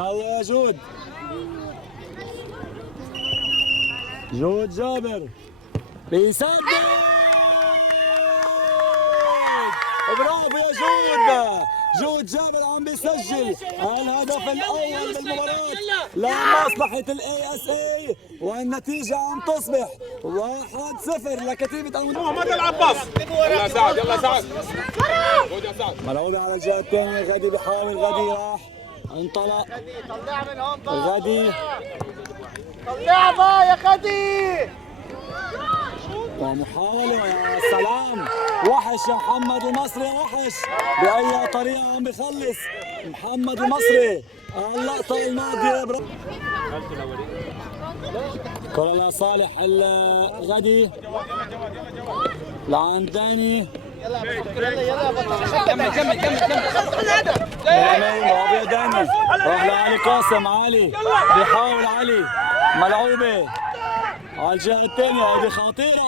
يلا يا جود. جود جابر بيسدد. برافو يا جود. جود جابر عم بيسجل الهدف الاول بالمباراة لمصلحة الاي اس اي، والنتيجة عم تصبح 1-0 لكتيبة محمد العباس. يلا سعد، يلا سعد. ملعوبة على الجهة الثانية. غدي بيحاول، غدي راح انطلق. طلع من هون غدي طلعها يا غدي. ومحاولة. يا سلام، وحش يا محمد المصري، وحش بأي طريقة عم بيخلص محمد المصري اللقطة الماضية. كرة لصالح الغدي لعند داني. يلا كمل كمل كمل كمل. برافو يا داني. راح لعلي قاسم. علي بيحاول، علي ملعوبة على الجهة الثانية. هذه خطيرة.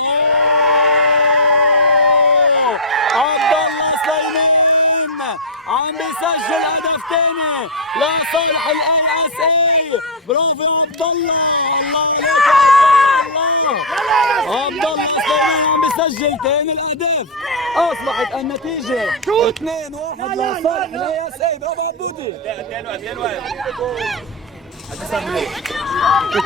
عبد الله سليمان عم بيسجل هدف ثاني لصالح الاي اس اي. برافو يا عبد الله. الله عليك يا عبد الله. عبد الله سليمان عم بيسجل ثاني الاهداف. اصبحت النتيجة 2-1 لصالح الاي اس اي. برافو عبودي.